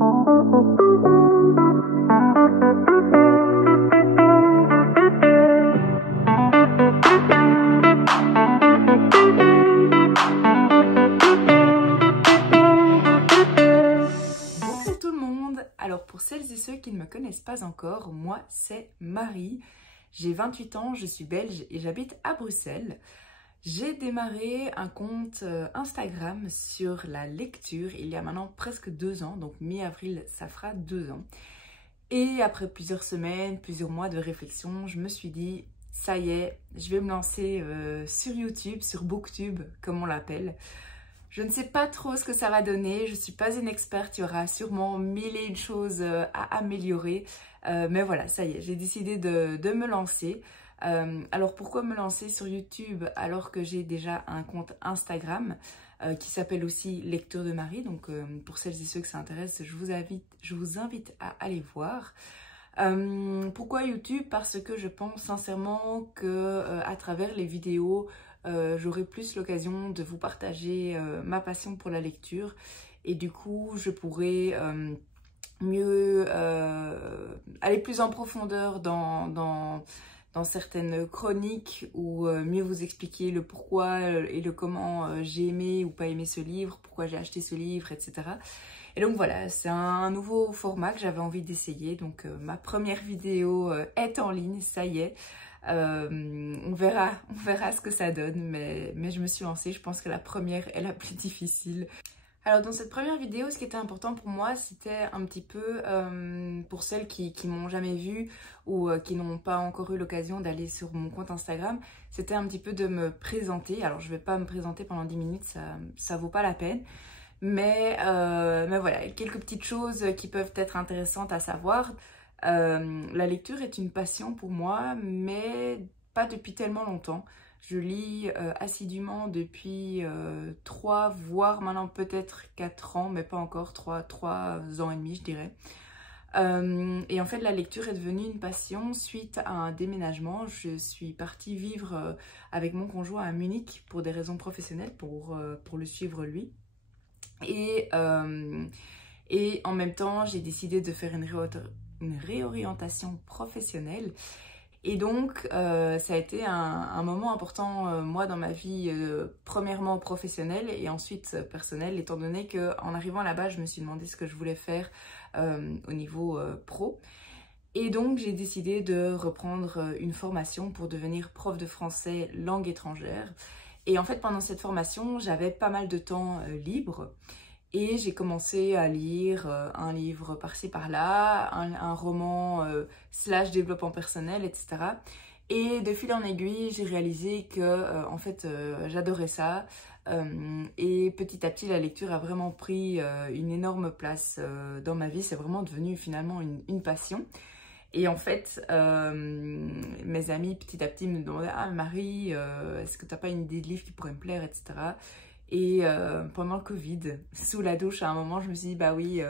Alors pour celles et ceux qui ne me connaissent pas encore, moi c'est Marie, j'ai 28 ans, je suis belge et j'habite à Bruxelles. J'ai démarré un compte Instagram sur la lecture il y a maintenant presque 2 ans, donc mi-avril ça fera 2 ans. Et après plusieurs semaines, plusieurs mois de réflexion, je me suis dit ça y est, je vais me lancer sur YouTube, sur Booktube comme on l'appelle. Je ne sais pas trop ce que ça va donner, je ne suis pas une experte, il y aura sûrement mille et une choses à améliorer. Mais voilà, ça y est, j'ai décidé de me lancer. Alors pourquoi me lancer sur YouTube alors que j'ai déjà un compte Instagram qui s'appelle aussi Lecture de Marie. Donc pour celles et ceux que ça intéresse, je vous invite à aller voir. Pourquoi YouTube? Parce que je pense sincèrement que à travers les vidéos, j'aurai plus l'occasion de vous partager ma passion pour la lecture et du coup je pourrai mieux aller plus en profondeur dans certaines chroniques ou mieux vous expliquer le pourquoi et le comment j'ai aimé ou pas aimé ce livre, pourquoi j'ai acheté ce livre, etc. Et donc voilà, c'est un nouveau format que j'avais envie d'essayer. Donc ma première vidéo est en ligne, ça y est. On verra ce que ça donne, mais je me suis lancée. Je pense que la première est la plus difficile. Alors dans cette première vidéo, ce qui était important pour moi, c'était un petit peu pour celles qui m'ont jamais vue ou qui n'ont pas encore eu l'occasion d'aller sur mon compte Instagram, c'était un petit peu de me présenter. Alors je vais pas me présenter pendant 10 minutes, ça vaut pas la peine. Mais voilà, quelques petites choses qui peuvent être intéressantes à savoir. La lecture est une passion pour moi, mais pas depuis tellement longtemps. Je lis assidûment depuis 3, voire maintenant peut-être 4 ans, mais pas encore, 3 ans et demi je dirais. Et en fait la lecture est devenue une passion suite à un déménagement. Je suis partie vivre avec mon conjoint à Munich pour des raisons professionnelles, pour le suivre lui. Et en même temps j'ai décidé de faire une réorientation professionnelle. Et donc, ça a été un moment important, moi, dans ma vie, premièrement professionnelle et ensuite personnelle, étant donné qu'en arrivant là-bas, je me suis demandé ce que je voulais faire au niveau pro. Et donc, j'ai décidé de reprendre une formation pour devenir prof de français langue étrangère. Et en fait, pendant cette formation, j'avais pas mal de temps libre. Et j'ai commencé à lire un livre par-ci par-là, un roman slash développement personnel, etc. Et de fil en aiguille, j'ai réalisé que en fait, j'adorais ça. Et petit à petit, la lecture a vraiment pris une énorme place dans ma vie. C'est vraiment devenu finalement une passion. Et en fait, mes amis petit à petit me demandaient « Ah Marie, est-ce que tu n'as pas une idée de livre qui pourrait me plaire, etc. » Et pendant le Covid, sous la douche, à un moment, je me suis dit, bah oui,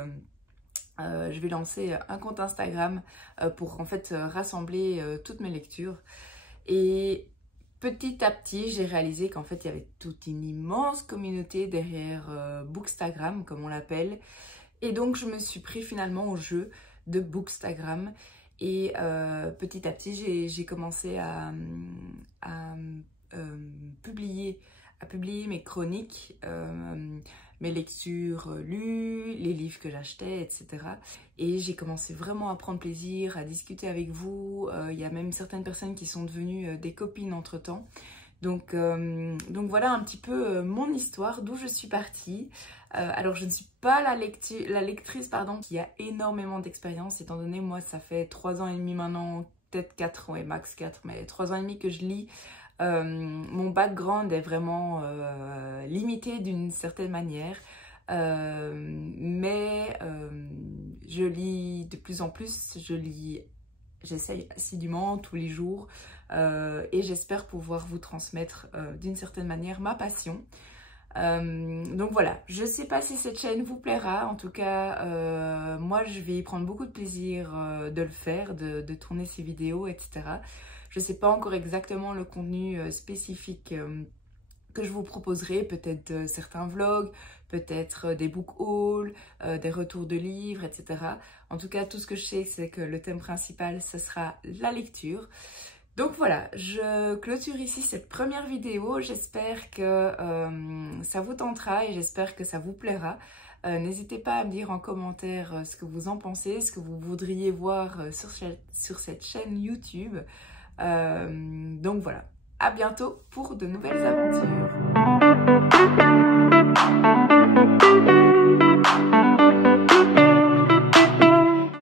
je vais lancer un compte Instagram pour en fait rassembler toutes mes lectures. Et petit à petit, j'ai réalisé qu'en fait, il y avait toute une immense communauté derrière Bookstagram, comme on l'appelle. Et donc, je me suis pris finalement au jeu de Bookstagram. Et petit à petit, j'ai commencé à publier mes chroniques, mes lectures lues, les livres que j'achetais, etc. Et j'ai commencé vraiment à prendre plaisir, à discuter avec vous. Il y a même certaines personnes qui sont devenues des copines entre-temps. Donc voilà un petit peu mon histoire, d'où je suis partie. Alors je ne suis pas la lectrice qui a énormément d'expérience, étant donné moi ça fait 3 ans et demi maintenant, peut-être 4, ouais max 4, mais 3 ans et demi que je lis. Mon background est vraiment limité d'une certaine manière, mais je lis de plus en plus, j'essaye assidûment tous les jours et j'espère pouvoir vous transmettre d'une certaine manière ma passion. Donc voilà, je sais pas si cette chaîne vous plaira, en tout cas moi je vais y prendre beaucoup de plaisir de le faire, de tourner ces vidéos, etc. Je ne sais pas encore exactement le contenu spécifique que je vous proposerai, peut-être certains vlogs, peut-être des book hauls, des retours de livres, etc. En tout cas, tout ce que je sais, c'est que le thème principal, ce sera la lecture. Donc voilà, je clôture ici cette première vidéo. J'espère que ça vous tentera et j'espère que ça vous plaira. N'hésitez pas à me dire en commentaire ce que vous en pensez, ce que vous voudriez voir sur cette chaîne YouTube. Donc voilà, à bientôt pour de nouvelles aventures.